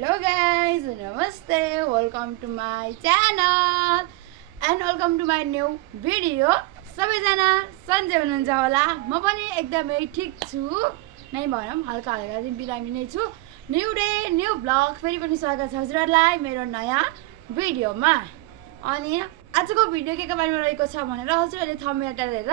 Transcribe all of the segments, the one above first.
Hello guys, namaste, welcome to my channel and welcome to my new video. सबैजना सन्चै हुनुहुन्छ होला। म पनि एकदमै ठीक छु नै भनौँ, हल्का हल्का चाहिँ बिरामी नै छु। न्यू डे न्यू ब्लग फेरि पनि स्वागत छ हजुरहरूलाई मेरो नयाँ भिडियोमा। अनि आजको भिडियो के बारेमा रहेको छ भनेर हजुरहरूले थम्बनेल हेरेर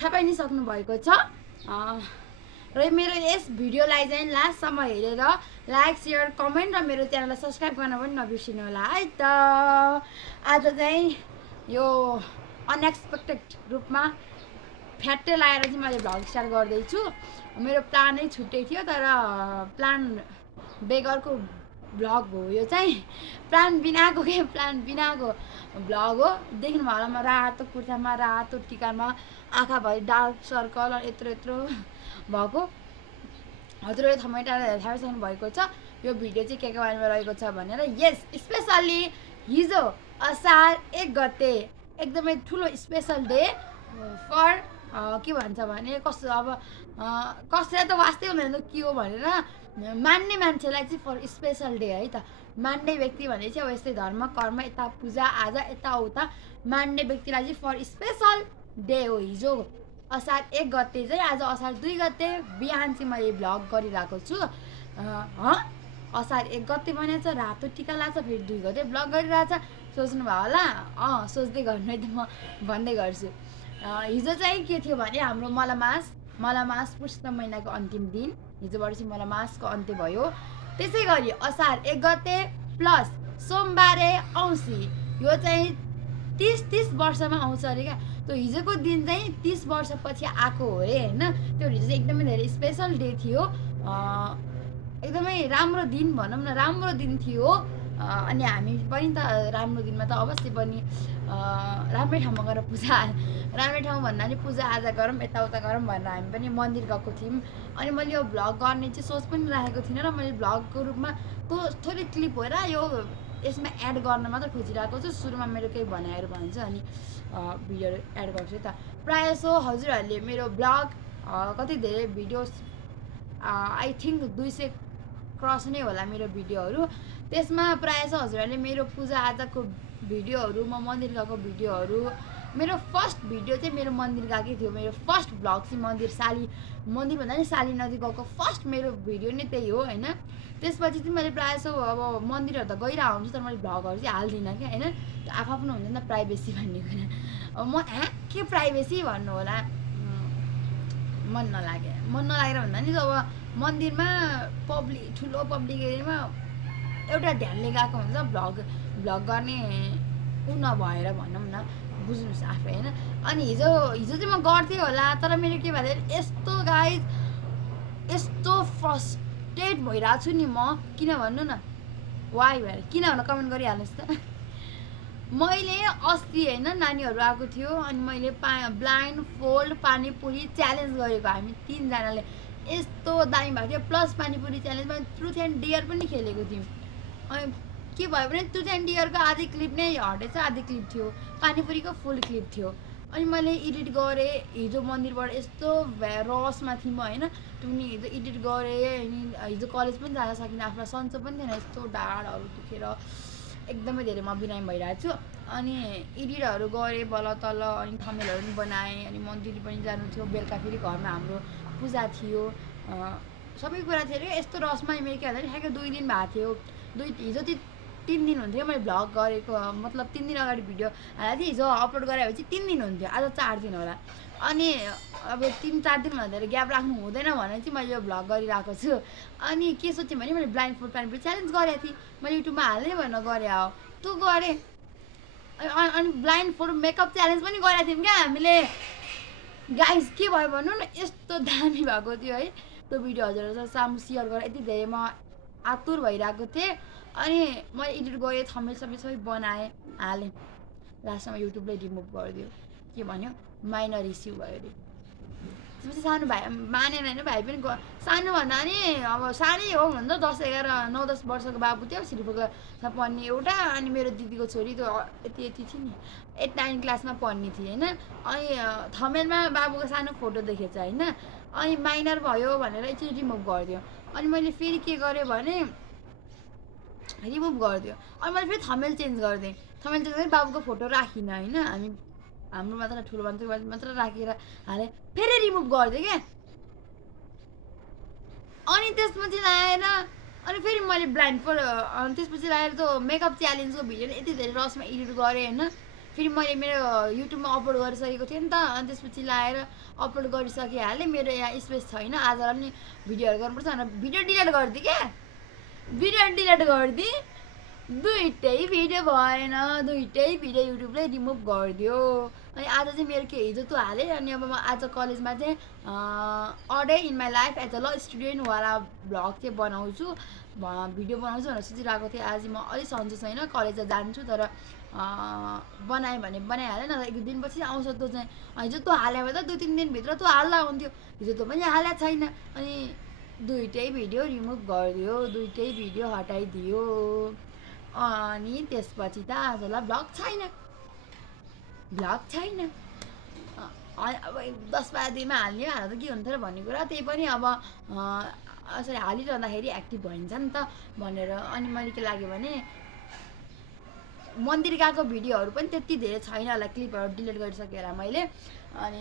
थाहा पाइ नै सक्नु भएको छ। र मेरो यस भिडियोलाई चाहिँ लास्टसम्म हेरेर लाइक शेयर कमेन्ट र मेरो च्यानललाई सब्सक्राइब गर्न पनि नबिर्सिनु होला है त। आज चाहिँ यो अनएक्सपेक्टेड रूपमा फ्याट्टै लाएर चाहिँ मैले भ्लग स्टार्ट गर्दैछु। मेरो प्लानै छुट्टै थियो, तर प्लान बेगरको भ्लग हो यो चाहिँ। प्लान बिनाको भ्लग हो। देख्नुभयो होला म रातो कुर्तामा रातो टिकामा आँखाभरि डार्क सर्कल यत्रो यत्रो भएको। हजुरहरूले थम्बनेल हेरेर थाहा पाइसक्नु भएको छ यो भिडियो चाहिँ के बारेमा रहेको छ भनेर। यस, स्पेसल्ली हिजो असार 1 गते एकदमै ठुलो स्पेसल डे फर के भन्छ भने कस्तो अब कसैलाई त वास्तै हुँदैन के हो भनेर मान्ने मान्छेलाई चाहिँ फर स्पेसल डे है त। मान्ने व्यक्ति भने चाहिँ अब यस्तै धर्म कर्म यता पूजा आजा यताउता मान्ने व्यक्तिलाई चाहिँ फर स्पेसल डे हो हिजो असार 1 गते चाहिँ। आज असार 2 गते बिहान चाहिँ मैले भ्लग गरिरहेको छु। असार 1 गते भनेको छ, रातो टिका लाग्छ, फेरि 2 गते भ्लग गरिरहेछ। सोच्नुभयो होला, सोच्दै गर्नु है त म भन्दै गर्छु। हिजो चाहिँ के थियो भने हाम्रो मलमास पुष्य महिनाको अन्तिम दिन। हिजोबाट चाहिँ मलमासको अन्त्य भयो। त्यसै गरी असार 1 गते प्लस सोमबारे औँसी यो चाहिँ 30 वर्षमा आउँछ अरे क्या। त्यो हिजोको दिन चाहिँ 30 वर्षपछि आएको हो अरे होइन। त्यो हिजो चाहिँ एकदमै धेरै स्पेसल डे थियो, एकदमै राम्रो दिन भनौँ न, राम्रो दिन थियो। अनि हामी पनि त राम्रो दिनमा त अवश्य पनि राम्रै ठाउँमा गएर राम्रै ठाउँ भन्दा नि पूजा आजा गरौँ यताउता गरौँ भनेर हामी पनि मन्दिर गएको थियौँ। अनि मैले यो भ्लग गर्ने चाहिँ सोच पनि राखेको थिइनँ र मैले भ्लगको रूपमा थोरै क्लिप हो र यो यसमा एड गर्न मात्र खोजिरहेको छु। सुरुमा मेरो केही भनाइहरू भन्छ अनि भिडियोहरू एड गर्छु त। प्रायः सो हजुरहरूले मेरो भ्लग कति धेरै भिडियोस आई थिङ्क 200 क्रस नै होला मेरो भिडियोहरू। त्यसमा प्रायः सो हजुरहरूले मेरो पूजा आजाको भिडियोहरू, म मन्दिर गएको भिडियोहरू, मेरो फर्स्ट भिडियो चाहिँ मेरो मन्दिर गएकै थियो। मेरो फर्स्ट भ्लग चाहिँ मन्दिर भन्दा नि साली नदी गएको फर्स्ट मेरो भिडियो नै त्यही हो होइन। त्यसपछि चाहिँ मैले प्रायः सो अब मन्दिरहरू त गइरहेको हुन्छु, तर मैले भ्लगहरू चाहिँ हाल्दिनँ क्या होइन। आफ्नो हुन्छ नि त प्राइभेसी भन्ने कुरा। अब म के प्राइभेसी भन्नु होला, मन नलागेर भन्दा नि अब मन्दिरमा ठुलो पब्लिक एरियामा एउटा ध्यानले गएको हुन्छ, भ्लग गर्ने नभएर भनौँ न, बुझ्नुहोस् आफै होइन। अनि हिजो चाहिँ म गर्थेँ होला, तर मेरो के भन्दा यस्तो गाइज यस्तो फ्रस्ट्रेट भइरहेको छु नि म, किन भन्नु न वाइ भएर, किन भनेर कमेन्ट गरिहाल्नुहोस् त। मैले अस्ति होइन नानीहरू आएको थियो अनि मैले ब्लाइन्ड फोल्ड पानीपुरी च्यालेन्ज गरेको हामी 3 जनाले। यस्तो दामी भएको थियो। प्लस पानीपुरी च्यालेन्जमा ट्रुथ एन्ड डेयर पनि खेलेको थियौँ। अनि के भयो भने ट्रुथ एन्ड डेयरको आधी क्लिप नै हटेछ, आधी क्लिप थियो, पानीपुरीको फुल क्लिप थियो। अनि मैले एडिट गरेँ हिजो मन्दिरबाट, यस्तो रसमा थिएँ म होइन। पनि हिजो एडिट गरेँ अनि हिजो कलेज पनि जान सकिनँ, आफूलाई सन्चो पनि थिएन, यस्तो ढाडहरू दुखेर एकदमै धेरै म बिरामी भइरहेको छु। अनि एडिटहरू गरेँ बल्ल तल्ल, अनि थम्बनेलहरू पनि बनाएँ, अनि मन्दिर पनि जानु थियो। बेलुका फेरि घरमा हाम्रो पूजा थियो, सबै कुरा थियो अरे। यस्तो रसमा मेरो के भन्दाखेरि ठ्याक्कै 2 दिन भएको थियो। हिजो चाहिँ 3 दिन हुन्थ्यो मैले भ्लग गरेको, मतलब 3 दिन अगाडि भिडियो हालेको थिएँ। हिजो अपलोड गरे चाहिँ 3 दिन हुन्थ्यो, आज 4 दिन होला। अनि अब 3-4 दिन भन्दा धेरै ग्याप राख्नु हुँदैन भनेर चाहिँ मैले यो भ्लग गरिरहेको छु। अनि के सोचेँ भने मैले ब्लाइन्ड फोल्ड पानीपुरी च्यालेन्ज गरेको थिएँ, मैले युट्युबमा हाल्ने भनेर गरेँ हो त्यो गरेँ। अनि ब्लाइन्ड फोल्ड मेकअप च्यालेन्ज पनि गरेको थियौँ क्या हामीले। गाइज के भयो भन्नु न, यस्तो दामी भएको थियो है त्यो भिडियो। हजुरहरू सामु सेयर गरेर यति धेरै म आतुर भइरहेको थिएँ। अनि मैले एडिट गरेँ, थम्बनेल सबै बनाएँ, हालेँ। लास्टमा युट्युबले रिमुभ गरिदियो, के भन्यो माइनर इस्यु भयो अरे। त्यसपछि सानो भाइ मानेन होइन, भाइ पनि सानो भन्दा नि अब सानै हो हुन त, 10-11-9-10 वर्षको बाबु थियो, श्रीपुरमा पढ्ने एउटा। अनि मेरो दिदीको छोरी त्यो यति थियो नि, 8-9 क्लासमा पढ्ने थिएँ होइन। अनि थम्बनेलमा बाबुको सानो फोटो देखेछ होइन। अनि माइनर भयो भनेर एकचोटि रिमुभ गरिदियो। अनि मैले फेरि के गरेँ भने रिमुभ गरिदियो। अनि मैले फेरि थम्बनेल चेन्ज गरिदिएँ। थम्बनेल चेन्ज गरेँ, बाबुको फोटो राखिनँ होइन, हामी हाम्रो मात्र ठुलो मान्छेको मात्र राखेर हालेँ, फेरि रिमुभ गरिदिएँ क्या। अनि त्यसपछि लाएर अनि फेरि मैले ब्लाइन्ड फर अनि त्यसपछि लाएर त मेकअप च्यालेन्जको भिडियो यति धेरै रसमा एडिट गरेँ होइन। फेरि मैले मेरो युट्युबमा अपलोड गरिसकेको थिएँ नि त। अनि त्यसपछि लाएर अपलोड गरिसकिहालेँ। मेरो यहाँ स्पेस छैन, आजलाई पनि भिडियोहरू गर्नुपर्छ भनेर भिडियो डिलिट गरिदिएँ क्या। भिडियो डिलिट गरिदिएँ, दुइटै भिडियो भएन, दुइटै भिडियो युट्युबले रिमुभ गरिदियो। अनि आज चाहिँ मेरो के हिजो त हालेँ। अनि अब म आज कलेजमा चाहिँ a day in my life as a ल स्टुडेन्टवाला भ्लग चाहिँ बनाउँछु, भिडियो बनाउँछु भनेर सोचिरहेको थिएँ। आज म अलिक सन्चो छैन, कलेज जान्छु, तर बनाएँ भने बनाइहालेँ, न त 1-2 दिनपछि आउँछ त्यो चाहिँ। हिजो तँ हाल्यो भने त 2-3 दिनभित्र तँ हाल्दा हुन्थ्यो, हिजो त पनि हालेको छैन। अनि दुइटै भिडियो रिमुभ गरिदियो, दुइटै भिडियो हटाइदियो। अनि त्यसपछि त आजलाई भ्लग छैन, भ्लग छैन। अब 10-12 दिनमा हाल्ने हाल्दा त के हुन्थ्यो र भन्ने कुरा। त्यही पनि अब यसरी हालिरहँदाखेरि एक्टिभ भइन्छ नि त भनेर। अनि मैले के लाग्यो भने मन्दिर गएको भिडियोहरू पनि त्यति धेरै छैन होला, क्लिपहरू डिलिट गरिसकेँ होला मैले। अनि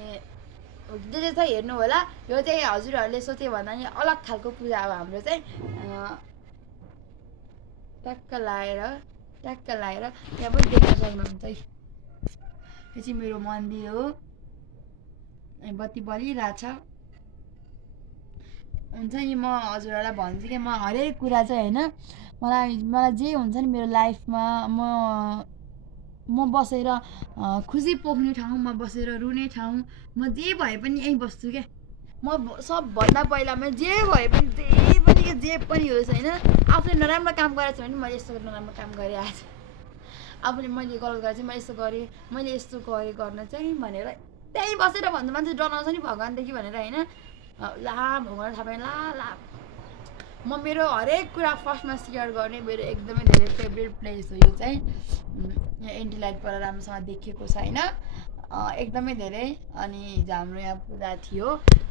जे छ हेर्नु होला। यो चाहिँ हजुरहरूले सोच्यो भन्दा नि अलग खालको पूजा हो हाम्रो चाहिँ। ट्याक्क लाएर त्यहाँ पनि देख्न सक्नुहुन्छ है, यो चाहिँ मेरो मन्दिर हो। बत्ती बलिरहेछ। हुन्छ नि, म हजुरहरूलाई भन्छु कि म हरेक कुरा चाहिँ होइन, मलाई जे हुन्छ नि मेरो लाइफमा म बसेर खुसी पोख्ने ठाउँमा बसेर रुने ठाउँ, म जे भए पनि यहीँ बस्छु क्या। म सबभन्दा पहिला मैले जे भए पनि जे पनि होस् होइन, आफूले नराम्रो काम गरेको छ भने मैले यस्तो नराम्रो काम गरेँ आज, आफूले मैले गलत गरेर चाहिँ मैले यस्तो गरेँ, मैले यस्तो गरेँ गर्न चाहिँ भनेर त्यहीँ बसेर भन्दा मान्छे डराउँछ नि भगवान्देखि भनेर होइन। ला भगवान् थाहा पाएन, ला म मेरो हरेक कुरा फर्स्टमा सेयर गर्ने मेरो एकदमै धेरै फेभरेट प्लेस हो यो चाहिँ। यहाँ एन्टी लाइटबाट राम्रोसँग देखेको छैन, एकदमै धेरै। अनि हिजो हाम्रो यहाँ पूजा थियो,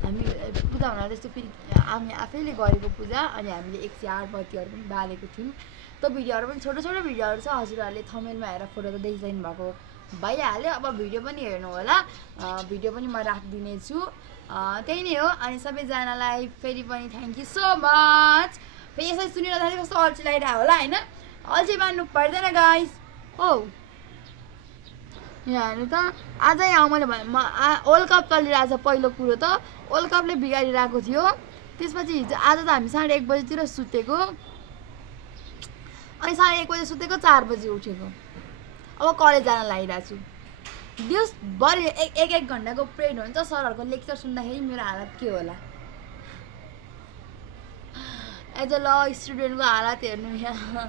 हामी पूजा हुँदा त्यस्तो फेरि हामी आफैले गरेको पूजा। अनि हामीले 108 बत्तीहरू पनि बालेको थियौँ। त्यो भिडियोहरू पनि छोटो छोटो भिडियोहरू छ, हजुरहरूले थम्बनेलमा हेरेर फोटो त देखिसक्नु भएको भइहाल्यो। अब भिडियो पनि हेर्नु होला, भिडियो पनि म राखिदिनेछु। त्यही नै हो। अनि सबैजनालाई फेरि पनि थ्याङ्क यू सो मच। फेरि यसरी सुनिरहँदाखेरि कस्तो अल्छी लागिरहेको होला होइन, अल्छी मान्नु पर्दैन गाइस हो। यहाँ हेर्नु त, आजै मैले वर्ल्ड कप चलिरहेको छ। पहिलो कुरो त वर्ल्ड कपले बिगारिरहेको थियो। त्यसपछि हिजो आज त हामी 1:30 बजीतिर सुतेको, अनि 1:30 बजी सुतेको, 4 बजी उठेको। अब कलेज जान लागिरहेको छु। दिउँसभरि एक घन्टाको प्रेड हुन्छ, सरहरूको लेक्चर सुन्दाखेरि मेरो हालत के होला। एज अ ल स्टुडेन्टको हालत हेर्नु, यहाँ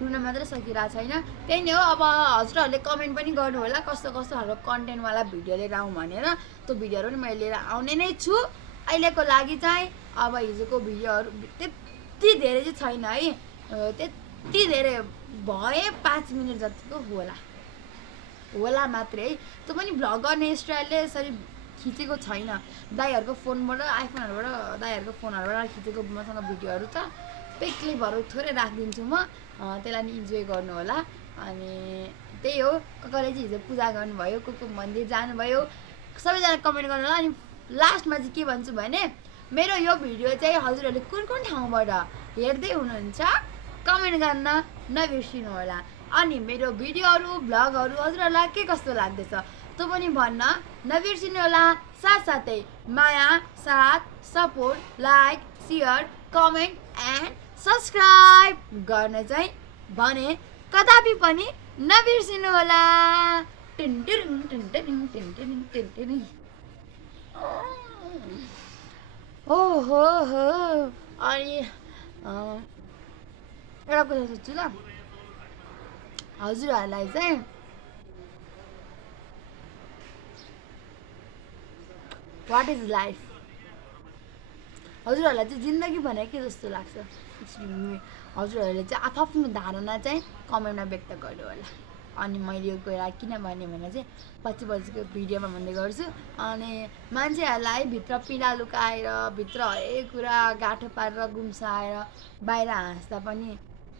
रुन मात्रै सकिरहेको छैन। त्यही नै हो। अब हजुरहरूले कमेन्ट पनि गर्नु होला कस्तो कस्तो खालको कन्टेन्टवाला भिडियो लिएर आउँ भनेर। त्यो भिडियोहरू पनि मैले लिएर आउने नै छु अहिलेको लागि चाहिँ। अब हिजोको भिडियोहरू त्यति धेरै चाहिँ छैन है, त्यति धेरै भए 5 मिनट जतिको होला मात्रै है। त्यो पनि भ्लग गर्ने स्टाइलले यसरी खिचेको छैन, दाइहरूको फोनबाट आइफोनहरूबाट दाइहरूको फोनहरूबाट खिचेको मसँग भिडियोहरू छ। त्यही क्लिपहरू थोरै राखिदिन्छु म, त्यसलाई नि इन्जोय गर्नु होला। अनि त्यही हो, कसले चाहिँ हिजो पूजा गर्नुभयो, को मन्दिर जानुभयो, सबैजना कमेन्ट गर्नु होला। अनि लास्टमा चाहिँ के भन्छु भने मेरो यो भिडियो चाहिँ हजुरहरूले कुन ठाउँबाट हेर्दै हुनुहुन्छ कमेन्ट गर्न नबिर्सिनु होला। अनि मेरो भिडियोहरू भ्लगहरू हजुरहरूलाई के कस्तो लाग्दैछ त्यो पनि भन्न नबिर्सिनु होला। साथसाथै माया साथ support like share comment and subscribe गर्न चाहिँ भने कदापि पनि नबिर्सिनु होला। ओहो हो। अनि एउटा कुरा सोध्छु ल, हजुरहरूलाई चाहिँ वाट इज लाइफ, हजुरहरूलाई चाहिँ जिन्दगी भनेको के जस्तो लाग्छ? हजुरहरूले चाहिँ आफ्नो धारणा चाहिँ कमेन्टमा व्यक्त गर्नु होला। अनि मैले यो कुरा किन भने चाहिँ पछि पछिको भिडियोमा भन्दै गर्छु। अनि मान्छेहरूलाई भित्र पीडा लुकाएर भित्र हरेक कुरा गाँठो पारेर गुम्साएर बाहिर हाँस्दा पनि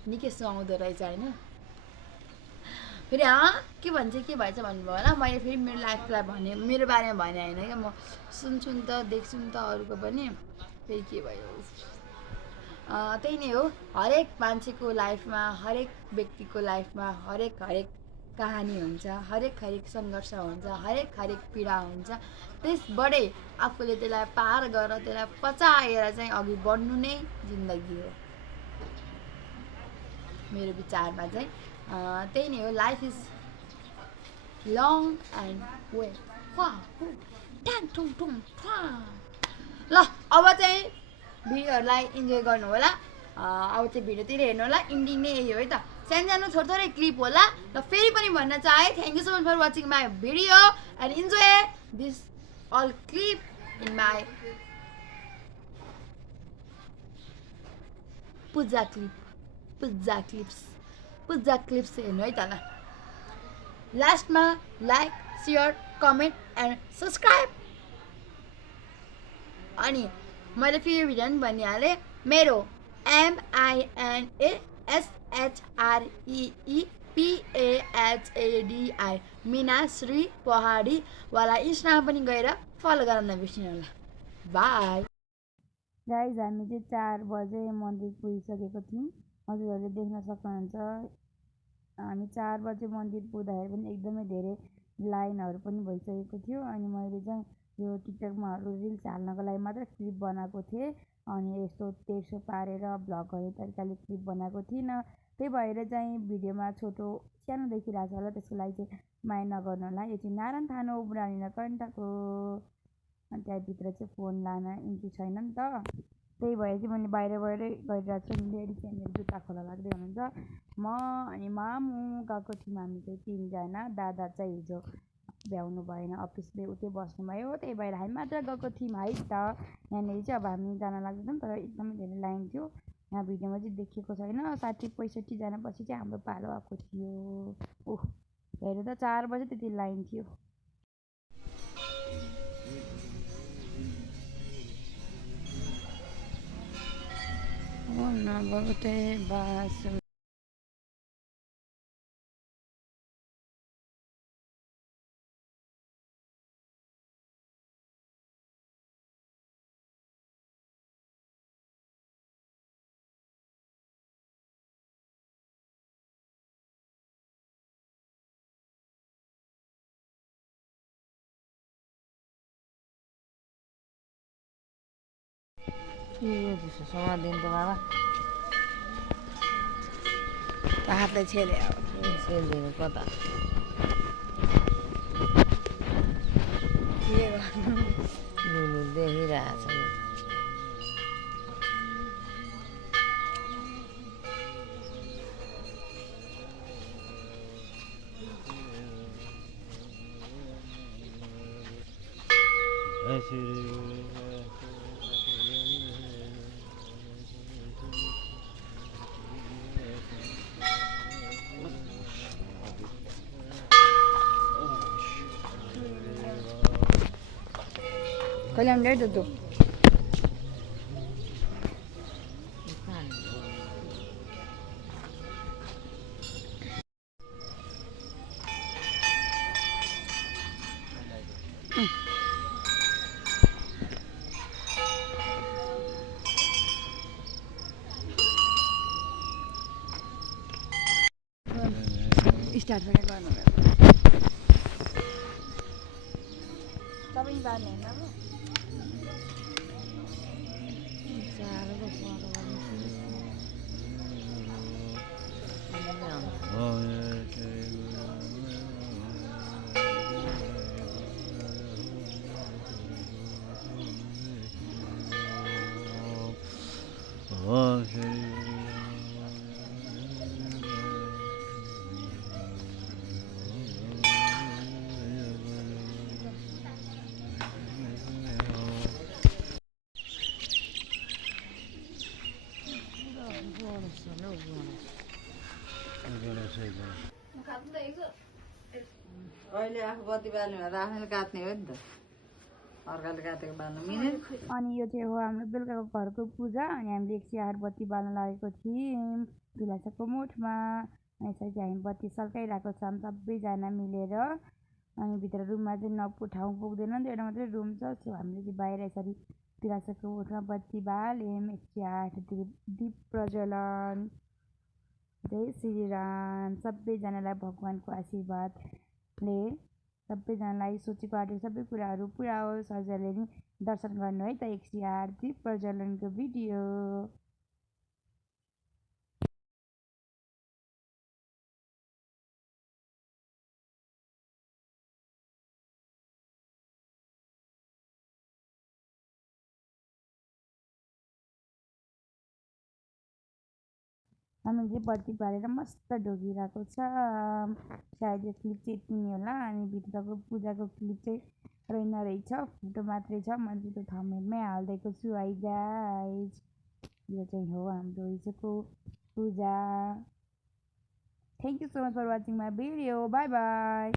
निकै सुहाउँदो रहेछ होइन। फेरि के भएछ भन्नुभयो होला, मैले फेरि मेरो लाइफलाई भने मेरो बारेमा भने होइन क्या, म सुन्छु नि त देख्छु नि त अरूको पनि। फेरि के भयो त्यही नै हो, हरेक मान्छेको लाइफमा हरेक व्यक्तिको लाइफमा हरेक कहानी हुन्छ, हरेक सङ्घर्ष हुन्छ, हरेक पीडा हुन्छ। त्यसबाटै आफूले त्यसलाई पार गरेर त्यसलाई पचाएर चाहिँ अघि बढ्नु नै जिन्दगी हो मेरो विचारमा चाहिँ। त्यही नै हो, life is long and well ल। अब चाहिँ भिडियोहरूलाई इन्जोय गर्नु होला, अब चाहिँ भिडियोतिर हेर्नु होला। इन्डिङ नै यही हो है त, सानो थोरै क्लिप होला। र फेरि पनि भन्न चाहे thank you so much for watching my video and enjoy this all clip in my Puja clips हेर्नु है त ल। लास्टमा like share comment and subscribe. अनि मैले फेरि भिडियो पनि भनिहालेँ, मेरो MINASHREEPAHADI मीनाश्री पहाडी वाला इन्स्टामा पनि गएर फलो गर्न नबिर्सिनु होला। बाई गाइज, हामी चाहिँ 4 बजे मन्दिर पुगिसकेको थियौँ, हजुरहरूले देख्न सक्नुहुन्छ। हामी 4 बजे मन्दिर पुग्दाखेरि पनि एकदमै धेरै लाइनहरू पनि भइसकेको थियो। अनि मैले चाहिँ यो टिकटकमा रिल्स हाल्नको लागि मात्र क्लिप बनाएको थिएँ, अनि यस्तो तेर्सो पारेर भ्लग गर्ने तरिकाले क्लिप बनाएको थिइनँ। त्यही भएर चाहिँ भिडियोमा छोटो सानो देखिरहेको छ होला, त्यसको लागि चाहिँ माया नगर्नु होला। यो चाहिँ नारायण थानो उब्रानी कण्ठको, अनि त्यहाँभित्र चाहिँ फोन लान इन्ट्री छैन नि त, त्यही भएर चाहिँ मैले बाहिरै गरिरहेको छु। लेडी चाहिँ मेरो जुत्ता खोला लाग्दै हुनुहुन्छ। म अनि मामु गएको थियौँ, हामी चाहिँ 3 जना। दादा चाहिँ हिजो भ्याउनु भएन, अफिसले उतै बस्नुभयो, त्यही भएर हामी मात्र गएको थियौँ है त। यहाँनिर चाहिँ अब हामी जान लाग्दैछौँ, तर एकदमै धेरै लाइन थियो। यहाँ भिडियोमा चाहिँ देखिएको छैन, 60-65 जनापछि चाहिँ हाम्रो पालो आएको थियो। ओह हेर्नु त 4 बजे त्यति लाइन थियो। नभगते बास समाधिन त बाबा हातलाई छेले छेलिदिनु कता के गर्नु देखिरहेछ। कल्याण ल्याइ दुध स्टार्ट गर्नु सबै बार्ने होइन अहिले आफू बत्ती बाल्ने भएर आफैले काट्ने हो नि त अर्काले काटेको बाल्नु मिल्ने अनि यो चाहिँ हो हाम्रो बेलुकाको घरको पूजा अनि हामीले 108 बत्ती बाल्न लागेको थियौँ धुलासाको मुठमा अनि यसरी चाहिँ हामी बत्ती सल्काइरहेको छौँ सबैजना मिलेर अनि भित्र रुममा चाहिँ ठाउँ पुग्दैन नि त एउटा मात्रै रुम छ सो हामीले चाहिँ बाहिर यसरी धुलासाको मुठमा बत्ती बाल्यौँ 108 दीप प्रज्वलन जय श्रीराम सबैजनालाई भगवान्को आशीर्वादले सबैजनालाई सोचेको आँटेको सबै कुराहरू पुरा होस् हजुरले नि दर्शन गर्नु है त 108 दीप प्रज्वलनको भिडियो हामी चाहिँ बत्ती बालेर मस्त ढोगिरहेको छ सायद यो क्लिप चाहिँ यति होला अनि भित्रको पूजाको क्लिप चाहिँ रहेन रहेछ फोटो मात्रै छ मैले चाहिँ त्यो थम्बनेलमै हालिदिएको छु है गाइज यो चाहिँ हो हाम्रो हिजोको पूजा thank you so much for watching my video bye by